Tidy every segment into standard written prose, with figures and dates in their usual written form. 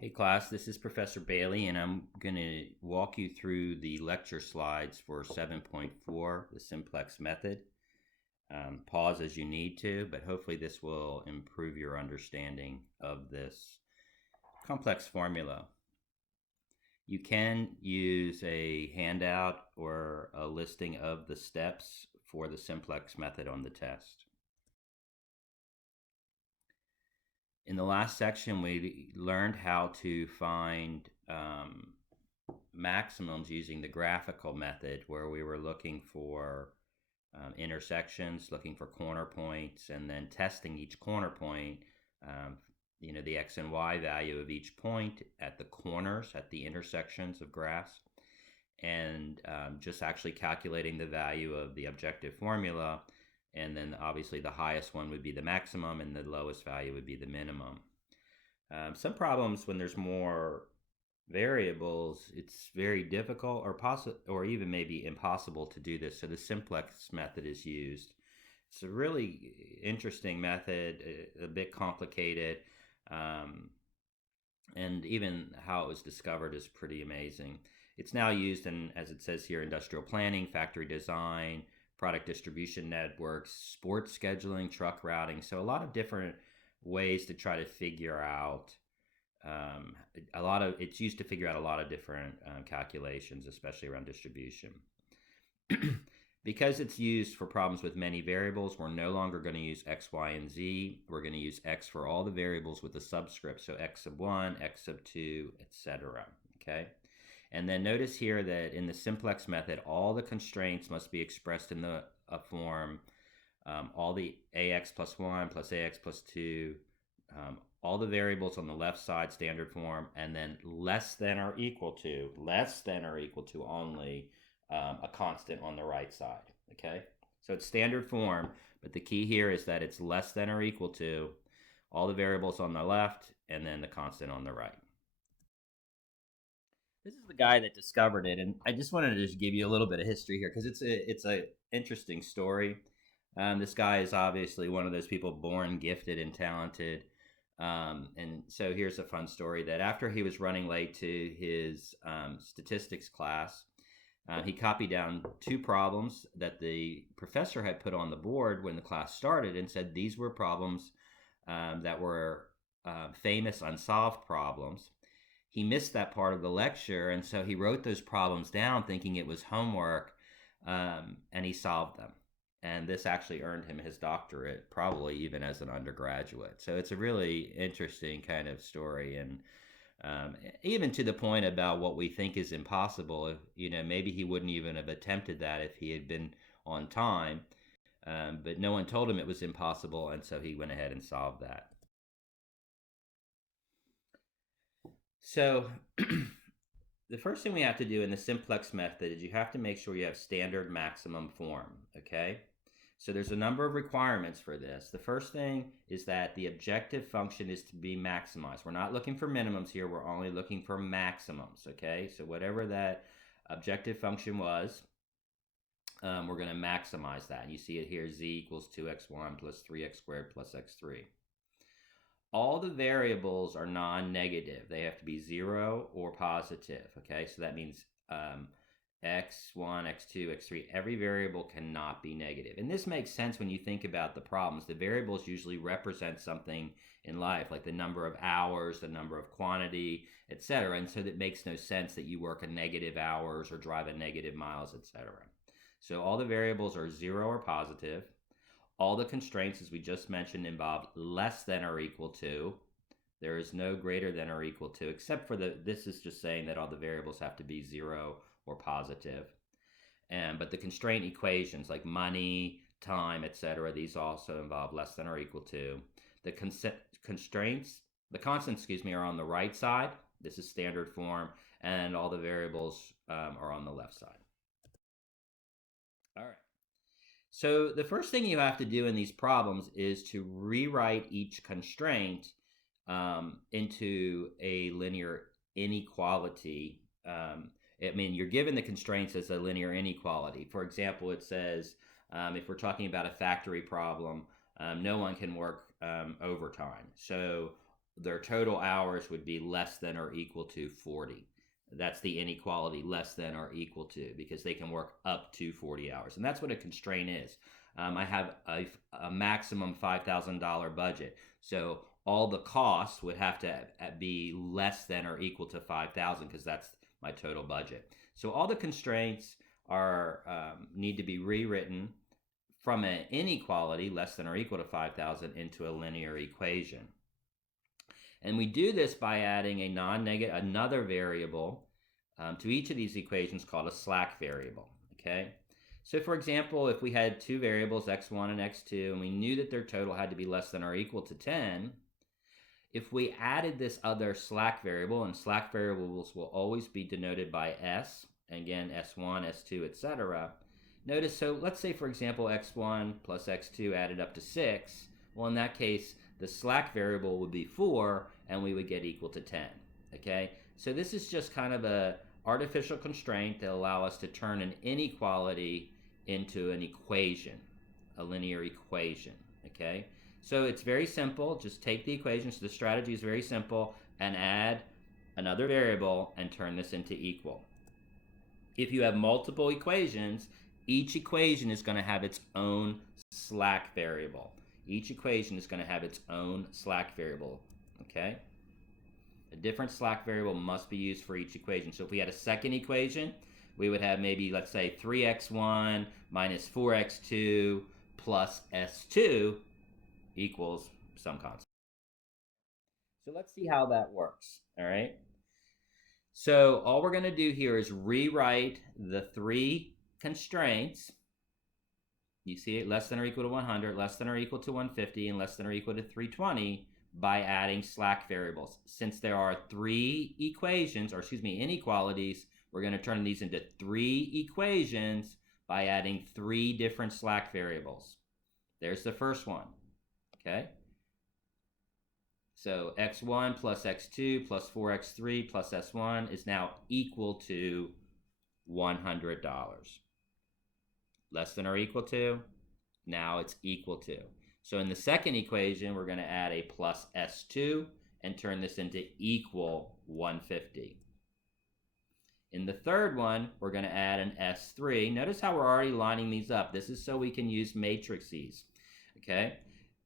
Hey class, this is Professor Bailey and I'm going to walk you through the lecture slides for 7.4, the Simplex method. Pause as you need to, but hopefully this will improve your understanding of this complex formula. You can use a handout or a listing of the steps for the Simplex method on the test. In the last section, we learned how to find maximums using the graphical method, where we were looking for intersections, looking for corner points, and then testing each corner point, the x and y value of each point at the corners, at the intersections of graphs, and just actually calculating the value of the objective formula. And then obviously the highest one would be the maximum and the lowest value would be the minimum. Some problems when there's more variables, it's very difficult or even maybe impossible to do this. So the simplex method is used. It's a really interesting method, a bit complicated, and even how it was discovered is pretty amazing. It's now used in, as it says here, industrial planning, factory design, product distribution networks, sports scheduling, truck routing. So a lot of different ways to try to figure out it's used to figure out a lot of different calculations, especially around distribution. Because it's used for problems with many variables, we're no longer going to use x, y, and z. We're going to use x for all the variables with a subscript, so x sub 1, x sub 2, etc. Okay? And then notice here that in the simplex method, all the constraints must be expressed in the form all the ax plus 1 plus ax plus 2, all the variables on the left side, standard form, and then less than or equal to only a constant on the right side. Okay, so it's standard form, but the key here is that it's less than or equal to all the variables on the left and then the constant on the right. This is the guy that discovered it, and I just wanted to just give you a little bit of history here because it's a interesting story. This guy is obviously one of those people born gifted and talented. And so here's a fun story that after he was running late to his statistics class, he copied down two problems that the professor had put on the board when the class started and said these were problems that were famous unsolved problems. He missed that part of the lecture, and so he wrote those problems down thinking it was homework, and he solved them. And this actually earned him his doctorate, probably even as an undergraduate. So it's a really interesting kind of story, and even to the point about what we think is impossible. Maybe he wouldn't even have attempted that if he had been on time, but no one told him it was impossible, and so he went ahead and solved that. So the first thing we have to do in the simplex method is you have to make sure you have standard maximum form, okay? So there's a number of requirements for this. The first thing is that the objective function is to be maximized. We're not looking for minimums here, we're only looking for maximums, okay? So whatever that objective function was, we're going to maximize that. And you see it here, z equals 2x1 plus 3x squared plus x3. All the variables are non-negative. They have to be 0 or positive, okay? So that means x1, x2, x3, every variable cannot be negative. And this makes sense when you think about the problems. The variables usually represent something in life, like the number of hours, the number of quantity, etc. And so that makes no sense that you work a negative hours or drive a negative miles, etc. So all the variables are 0 or positive. All the constraints, as we just mentioned, involve less than or equal to. There is no greater than or equal to, except for this is just saying that all the variables have to be 0 or positive. But the constraint equations like money, time, etc., these also involve less than or equal to. The constraints, the constants, are on the right side. This is standard form, and all the variables are on the left side. All right. So the first thing you have to do in these problems is to rewrite each constraint into a linear inequality. You're given the constraints as a linear inequality. For example, it says if we're talking about a factory problem, no one can work overtime. So their total hours would be less than or equal to 40. That's the inequality, less than or equal to, because they can work up to 40 hours. And that's what a constraint is. I have a maximum $5,000 budget. So all the costs would have to be less than or equal to 5,000 because that's my total budget. So all the constraints are need to be rewritten from an inequality, less than or equal to 5,000, into a linear equation. And we do this by adding a non-negative, another variable to each of these equations called a slack variable, okay? So for example, if we had two variables, x1 and x2, and we knew that their total had to be less than or equal to 10, if we added this other slack variable, and slack variables will always be denoted by s, again, s1, s2, etc. Notice, so let's say, for example, x1 plus x2 added up to 6. Well, in that case, the slack variable would be 4, and we would get equal to 10, okay? So this is just kind of a artificial constraint that allow us to turn an inequality into an equation, a linear equation, okay? So it's very simple. Just take the equation. So the strategy is very simple, and add another variable and turn this into equal. If you have multiple equations, each equation is going to have its own slack variable. Each equation is going to have its own slack variable, okay? A different slack variable must be used for each equation. So if we had a second equation, we would have maybe, let's say, 3x1 minus 4x2 plus s2 equals some constant. So let's see how that works, all right? So all we're going to do here is rewrite the three constraints. You see it, less than or equal to 100, less than or equal to 150, and less than or equal to 320 by adding slack variables. Since there are three equations, or excuse me, inequalities, we're going to turn these into three equations by adding three different slack variables. There's the first one, okay? So x1 plus x2 plus 4x3 plus s1 is now equal to $100. Less than or equal to, now it's equal to. So in the second equation, we're going to add a plus s2 and turn this into equal 150. In the third one, we're going to add an s3. Notice how we're already lining these up. This is so we can use matrices, okay?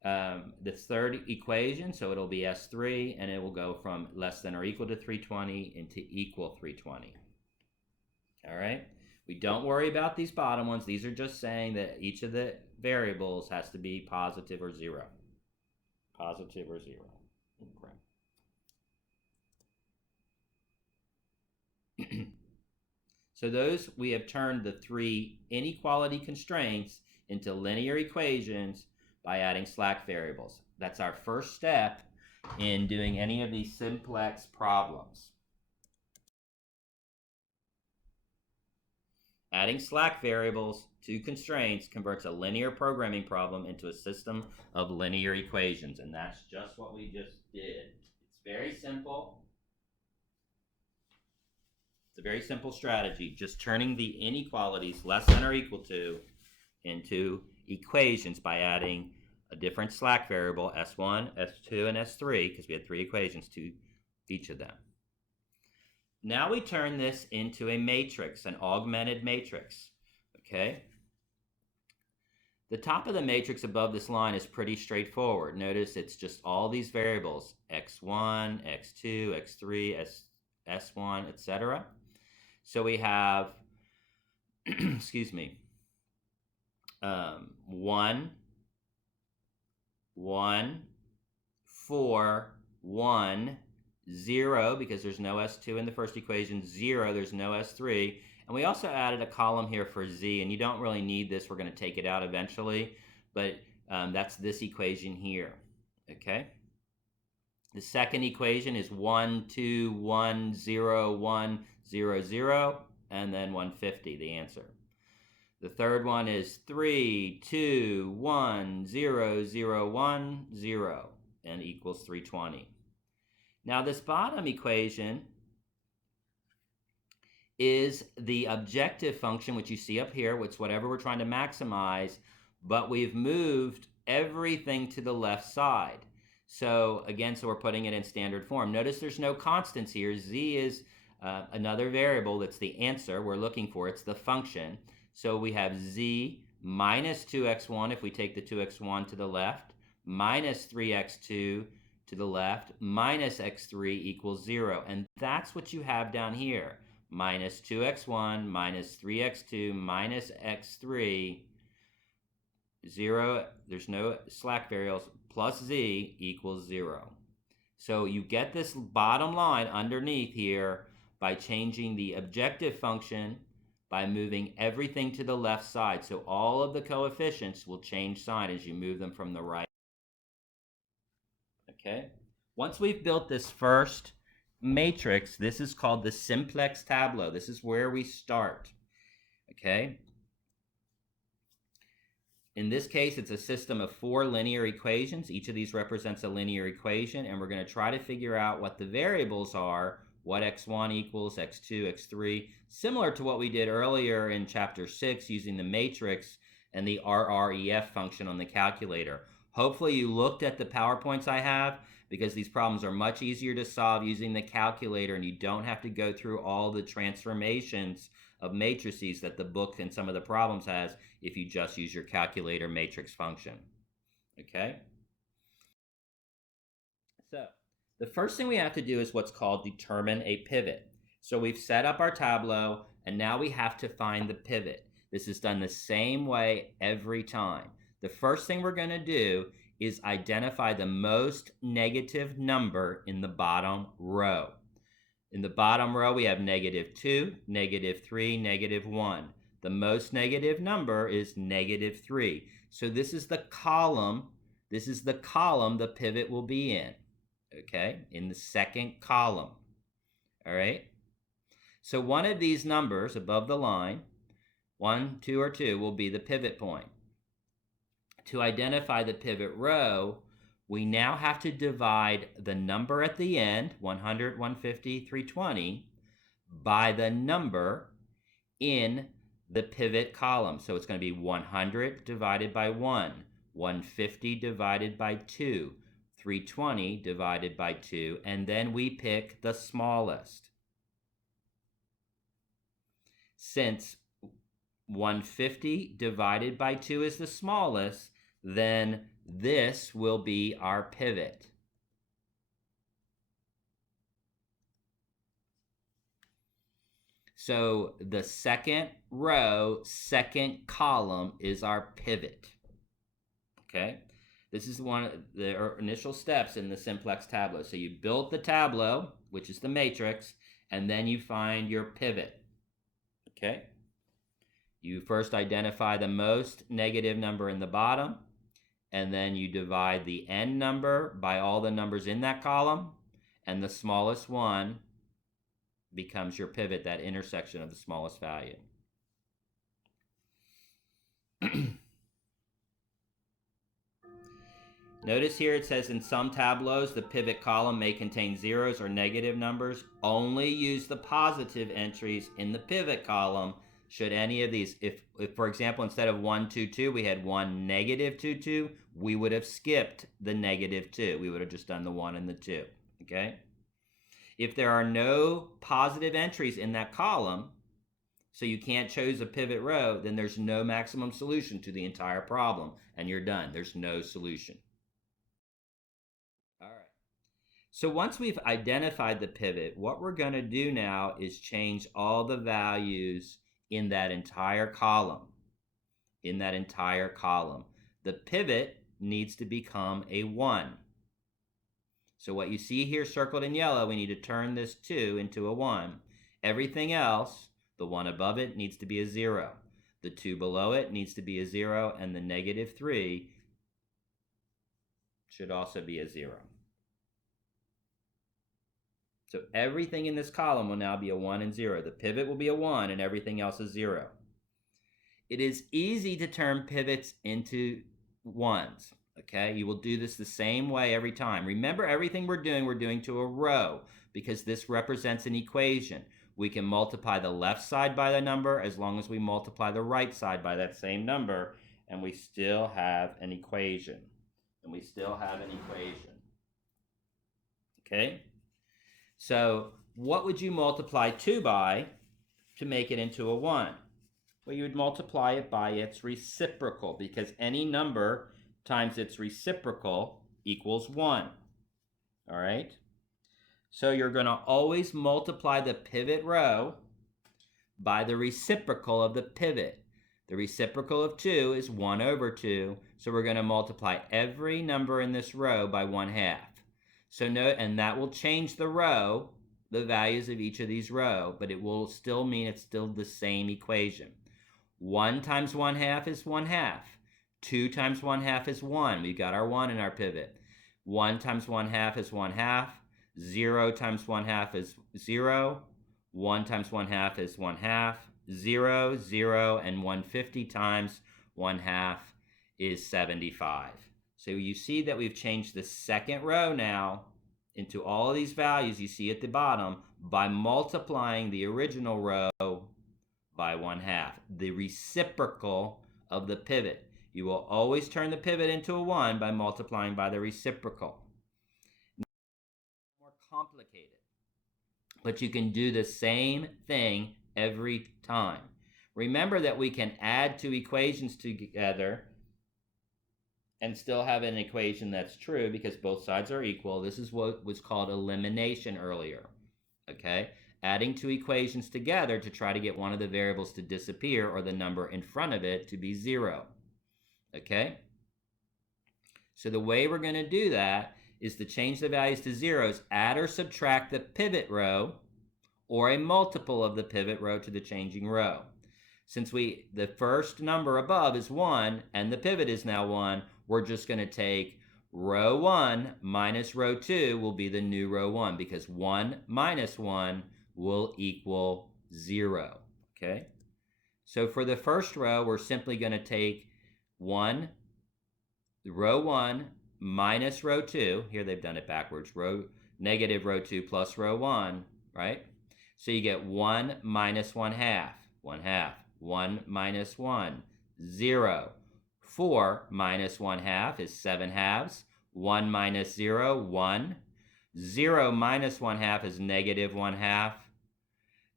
The third equation, so it'll be s3, and it will go from less than or equal to 320 into equal 320. All right? We don't worry about these bottom ones. These are just saying that each of the variables has to be positive or zero. Positive or zero. Okay. So those, we have turned the three inequality constraints into linear equations by adding slack variables. That's our first step in doing any of these simplex problems. Adding slack variables to constraints converts a linear programming problem into a system of linear equations, and that's just what we just did. It's very simple. It's a very simple strategy, just turning the inequalities less than or equal to into equations by adding a different slack variable, S1, S2, and S3, because we had three equations to each of them. Now we turn this into a matrix, an augmented matrix, okay? The top of the matrix above this line is pretty straightforward. Notice it's just all these variables, x1, x2, x3, s1, etc. So we have, excuse me, 1, 4, 1, 0, because there's no S2 in the first equation, 0, there's no S3. And we also added a column here for Z, and you don't really need this. We're going to take it out eventually, but that's this equation here, okay? The second equation is 1, 2, 1, 0, 1, 0, 0, and then 150, the answer. The third one is 3, 2, 1, 0, 0, 1, 0, and equals 320. Now this bottom equation is the objective function, which you see up here, which is whatever we're trying to maximize, but we've moved everything to the left side. So again, so we're putting it in standard form. Notice there's no constants here. Z is another variable that's the answer we're looking for. It's the function. So we have Z minus 2x1 if we take the 2x1 to the left, minus 3x2 to the left, minus x3 equals 0. And that's what you have down here. Minus 2x1 minus 3x2 minus x3, 0, there's no slack variables, plus z equals 0. So you get this bottom line underneath here by changing the objective function by moving everything to the left side. So all of the coefficients will change sign as you move them from the right. Okay? Once we've built this first matrix, this is called the simplex tableau. This is where we start. Okay? In this case, it's a system of 4 linear equations. Each of these represents a linear equation, and we're going to try to figure out what the variables are, what x1 equals, x2, x3, similar to what we did earlier in chapter 6 using the matrix and the RREF function on the calculator. Hopefully you looked at the PowerPoints I have, because these problems are much easier to solve using the calculator, and you don't have to go through all the transformations of matrices that the book and some of the problems has if you just use your calculator matrix function. Okay? So the first thing we have to do is what's called determine a pivot. So we've set up our Tableau, and now we have to find the pivot. This is done the same way every time. The first thing we're going to do is identify the most negative number in the bottom row. In the bottom row, we have -2, -3, -1. The most negative number is -3. So this is the column. This is the column the pivot will be in. Okay, in the second column. All right. So one of these numbers above the line, 1, 2, or 2, will be the pivot point. To identify the pivot row, we now have to divide the number at the end, 100, 150, 320, by the number in the pivot column. So it's going to be 100 divided by 1, 150 divided by 2, 320 divided by 2, and then we pick the smallest. Since 150 divided by 2 is the smallest, then this will be our pivot. So the second row, second column is our pivot. Okay? This is one of the initial steps in the simplex tableau. So you built the tableau, which is the matrix, and then you find your pivot. Okay? You first identify the most negative number in the bottom, and then you divide the n number by all the numbers in that column, and the smallest one becomes your pivot, that intersection of the smallest value. Notice here it says in some tableaus the pivot column may contain zeros or negative numbers. Only use the positive entries in the pivot column should any of these, if for example, instead of 1, 2, 2, we had 1, -2, 2, we would have skipped the -2. We would have just done the 1 and the 2, okay? If there are no positive entries in that column, so you can't choose a pivot row, then there's no maximum solution to the entire problem, and you're done. There's no solution. All right. So once we've identified the pivot, what we're going to do now is change all the values in that entire column. In that entire column. The pivot needs to become a 1. So what you see here circled in yellow, we need to turn this 2 into a 1. Everything else, the 1 above it needs to be a 0. The 2 below it needs to be a 0, and the -3 should also be a 0. So everything in this column will now be a 1 and 0. The pivot will be a 1, and everything else is 0. It is easy to turn pivots into 1s. Okay, you will do this the same way every time. Remember, everything we're doing to a row, because this represents an equation. We can multiply the left side by the number as long as we multiply the right side by that same number, and we still have an equation. Okay? So what would you multiply 2 by to make it into a 1? Well, you would multiply it by its reciprocal, because any number times its reciprocal equals 1. All right? So you're going to always multiply the pivot row by the reciprocal of the pivot. The reciprocal of 2 is 1 over 2, so we're going to multiply every number in this row by 1/2. So note, and that will change the row, the values of each of these rows, but it will still mean it's still the same equation. 1 times 1/2 is 1/2. 2 times 1/2 is 1. We've got our 1 in our pivot. 1 times 1/2 is 1/2. 0 times 1/2 is 0. 1 times 1/2 is 1/2. 0, 0, and 150 times 1/2 is 75. So you see that we've changed the second row now into all of these values you see at the bottom by multiplying the original row by 1/2, the reciprocal of the pivot. You will always turn the pivot into a 1 by multiplying by the reciprocal. More complicated, but you can do the same thing every time. Remember that we can add two equations together and still have an equation that's true because both sides are equal. This is what was called elimination earlier. Okay? Adding two equations together to try to get one of the variables to disappear or the number in front of it to be 0. Okay? So the way we're going to do that is to change the values to zeros, add or subtract the pivot row or a multiple of the pivot row to the changing row. Since the first number above is 1 and the pivot is now 1, we're just going to take row 1 minus row 2 will be the new row 1 because 1 minus 1 will equal 0. Okay? So for the first row, we're simply going to take row 1 minus row 2. Here they've done it backwards. Negative row 2 plus row 1, right? So you get 1 minus 1/2. 1/2. 1 minus 1, 0. 4 minus 1/2 is 7/2. 1 minus 0, 1. 0 minus 1/2 is negative 1/2.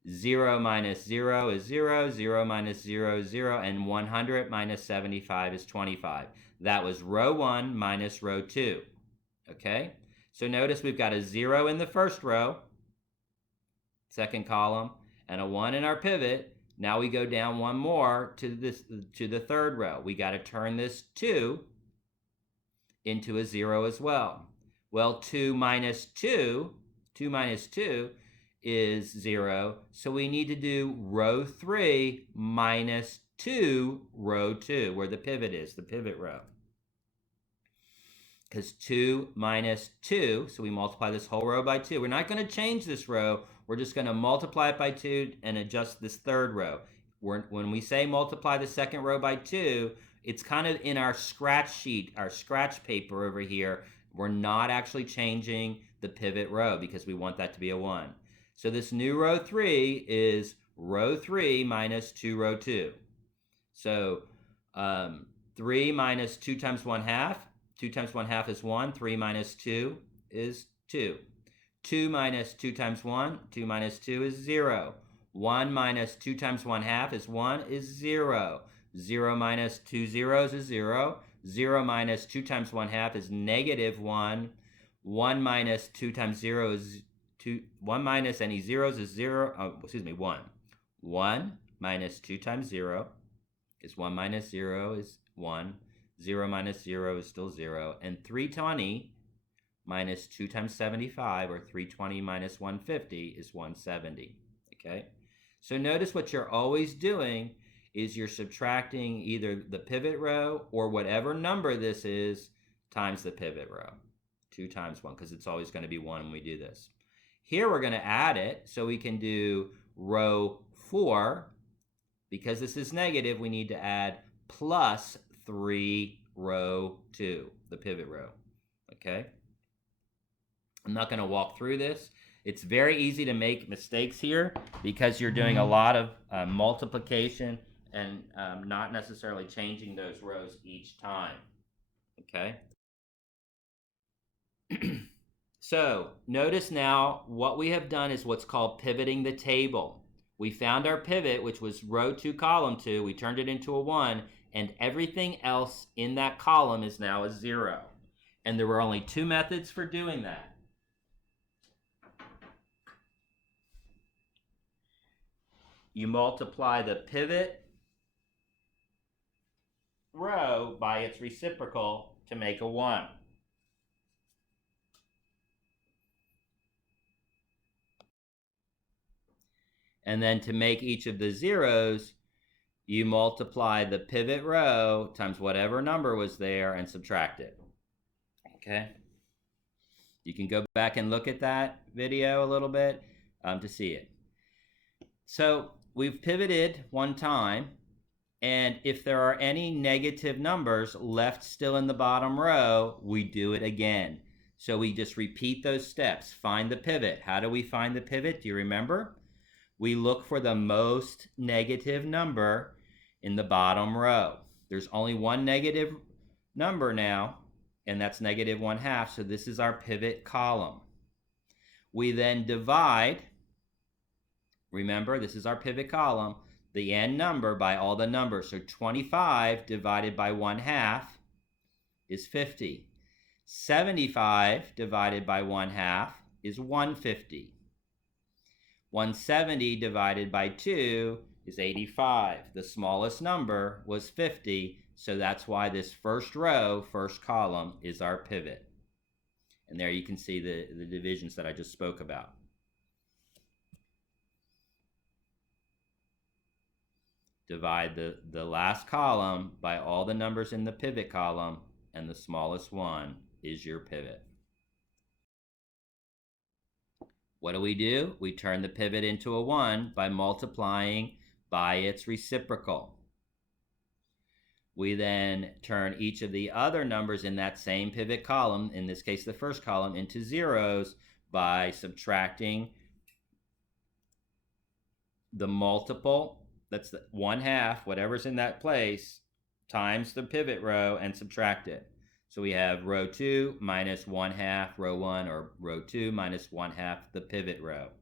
0 minus 0 is 0. 0 minus 0 is 0. And 100 minus 75 is 25. That was row 1 minus row 2. Okay? So notice we've got a 0 in the first row, second column, and a 1 in our pivot. Now we go down one more to the third row. We got to turn this 2 into a 0 as well. Well, 2 minus 2 is 0. So we need to do row 3 minus 2, row 2, where the pivot is, the pivot row. Because 2 minus 2, so we multiply this whole row by 2. We're not going to change this row. We're just going to multiply it by 2 and adjust this third row. When we say multiply the second row by 2, it's kind of in our scratch sheet, our scratch paper over here. We're not actually changing the pivot row because we want that to be a 1. So this new row 3 is row 3 minus 2 row 2. So 3 minus 2 times 1/2. 2 times 1/2 is 1. 3 minus 2 is 2. 2 minus 2 times 1. 2 minus 2 is 0. 1 minus 2 times 1/2 is 1 is 0. 0 minus 2 zeros is 0. 0 minus 2 times 1/2 is negative 1. 1 minus 2 times 0 is 2. 1 minus any zeros is 0. 1. 1 minus 2 times 0 is 1 minus 0 is 1. 0 minus 0 is still 0. And 320 minus 2 times 75, or 320 minus 150, is 170. Okay? So notice what you're always doing is you're subtracting either the pivot row or whatever number this is times the pivot row. 2 times 1, because it's always going to be 1 when we do this. Here we're going to add it, so we can do row 4. Because this is negative, we need to add plus 3 row 2, the pivot row. Okay? I'm not going to walk through this. It's very easy to make mistakes here because you're doing a lot of multiplication and not necessarily changing those rows each time. Okay? So notice now what we have done is what's called pivoting the table. We found our pivot, which was row 2, column 2. We turned it into a 1, and everything else in that column is now a 0. And there were only 2 methods for doing that. You multiply the pivot row by its reciprocal to make a 1. And then to make each of the zeros, you multiply the pivot row times whatever number was there and subtract it. Okay? You can go back and look at that video a little bit to see it. So we've pivoted one time, and if there are any negative numbers left still in the bottom row, we do it again. So we just repeat those steps. Find the pivot. How do we find the pivot? Do you remember? We look for the most negative number in the bottom row. There's only one negative number now, and that's negative 1/2, so this is our pivot column. We then divide, remember, this is our pivot column, the n number by all the numbers. So 25 divided by 1/2 is 50. 75 divided by 1/2 is 150. 170 divided by 2 is 85. The smallest number was 50, so that's why this first row, first column, is our pivot. And there you can see the divisions that I just spoke about. Divide the last column by all the numbers in the pivot column, and the smallest one is your pivot. What do? We turn the pivot into a 1 by multiplying by its reciprocal. We then turn each of the other numbers in that same pivot column, in this case the first column, into zeros by subtracting the multiple, that's the 1/2, whatever's in that place, times the pivot row, and subtract it. So we have row 2 minus 1/2 row 1, or row 2 minus 1/2 the pivot row.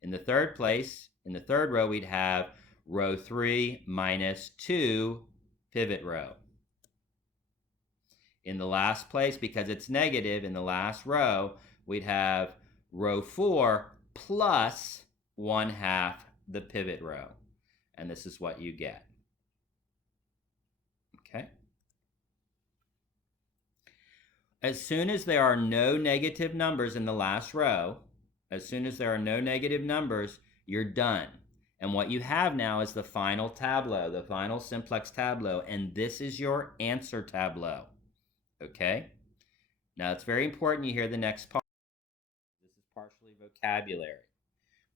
In the third place, in the third row, we'd have row 3 minus 2 pivot row. In the last place, because it's negative, in the last row, we'd have row 4 plus 1/2 the pivot row. And this is what you get. Okay? As soon as there are no negative numbers in the last row, as soon as there are no negative numbers, you're done. And what you have now is the final tableau, the final simplex tableau, and this is your answer tableau. Okay? Now it's very important you hear the next part. This is partially vocabulary.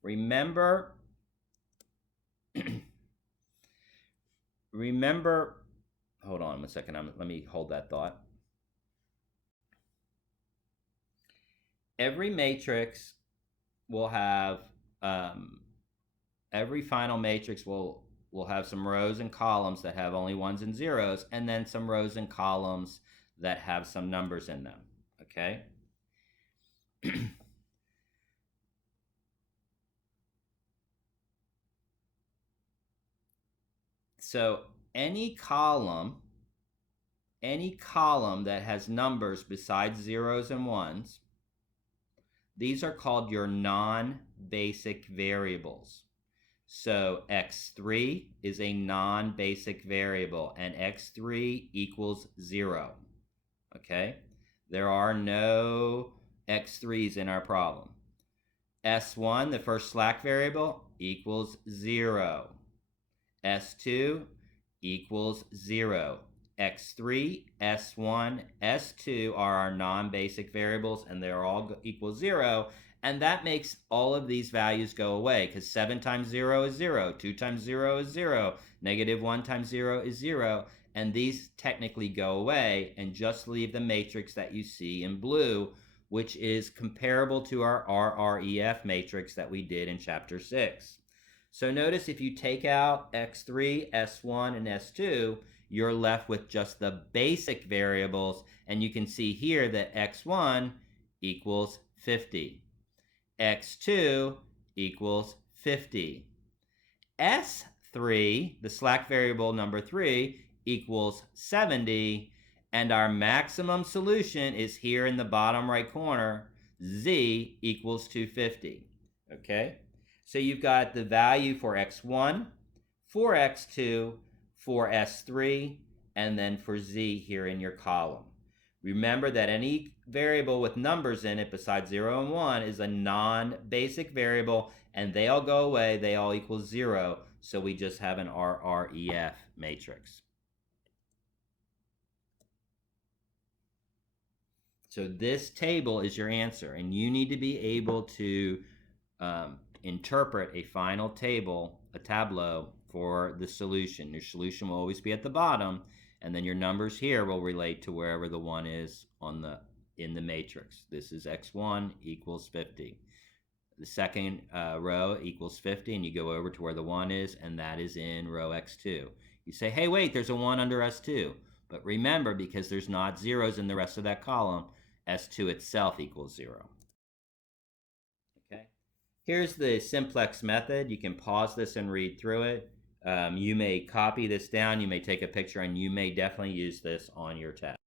Remember, hold on 1 second, let me hold that thought. Every matrix will have, every final matrix will have some rows and columns that have only 1s and 0s, and then some rows and columns that have some numbers in them, okay? So any column that has numbers besides 0s and 1s, these are called your non-basic variables. So x3 is a non-basic variable, and x3 equals 0. Okay? There are no x3s in our problem. S1, the first slack variable, equals 0. S2 equals 0. X3, S1, S2 are our non-basic variables, and they're all equal 0, and that makes all of these values go away, because 7 times 0 is 0, 2 times 0 is 0, negative 1 times 0 is 0, and these technically go away and just leave the matrix that you see in blue, which is comparable to our RREF matrix that we did in Chapter 6. So notice if you take out x3, s1, and s2, you're left with just the basic variables, and you can see here that x1 equals 50. x2 equals 50. S3, the slack variable number 3, equals 70. And our maximum solution is here in the bottom right corner. Z equals 250. Okay? So you've got the value for x1, for x2, for s3, and then for z here in your column. Remember that any variable with numbers in it besides 0 and 1 is a non-basic variable, and they all go away. They all equal 0, so we just have an RREF matrix. So this table is your answer, and you need to be able to interpret a final table, a tableau, for the solution. Your solution will always be at the bottom, and then your numbers here will relate to wherever the 1 is in the matrix. This is x1 equals 50. The second row equals 50, and you go over to where the 1 is, and that is in row x2. You say, hey, wait, there's a 1 under s2. But remember, because there's not zeros in the rest of that column, s2 itself equals 0. Okay. Here's the simplex method. You can pause this and read through it. You may copy this down, you may take a picture, and you may definitely use this on your test.